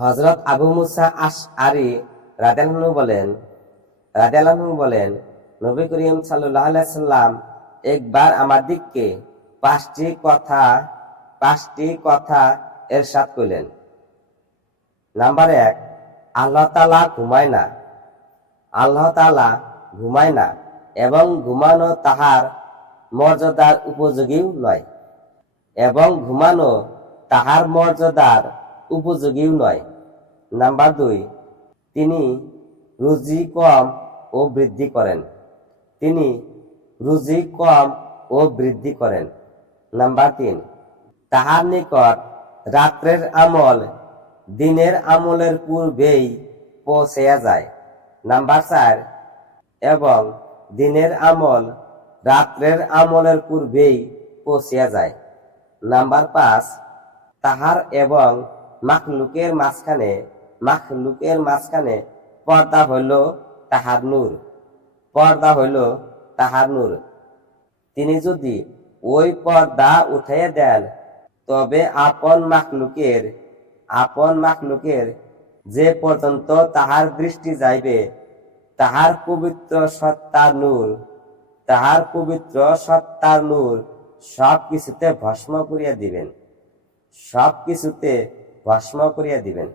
হযরত আবু মুসা আশআরী রাদিয়াল্লাহু বলেন নবী করিম সাল্লাল্লাহু আলাইহি সাল্লাম একবার আমার দিককে পাঁচটি কথা ইরশাদ করিলেন। নাম্বার 1, আল্লাহ তাআলা ঘুমায় না এবং ঘুমানো তাহার মর্যাদার উপযোগীও নয়। নাম্বার 2, তিনি রুজি কম ও বৃদ্ধি করেন। নাম্বার 3, তাহার নিকট রাত্রের আমল দিনের আমলের পূর্বেই পৌঁছিয়া যায়। নাম্বার 4, এবং দিনের আমল রাত্রের আমলের পূর্বেই পৌঁছিয়া যায়। নাম্বার 5, তাহার এবং মাখলুকের মাঝখানে পর্দা হইল তাহার নূর। তিনি যদি ওই পর্দা উঠাইয়া দেন, তবে আপন মাখলুকের যে পর্যন্ত তাহার দৃষ্টি যাইবে, তাহার পবিত্র সত্তার নূর সব কিছুতে ভস্ম করিয়া দিবেন।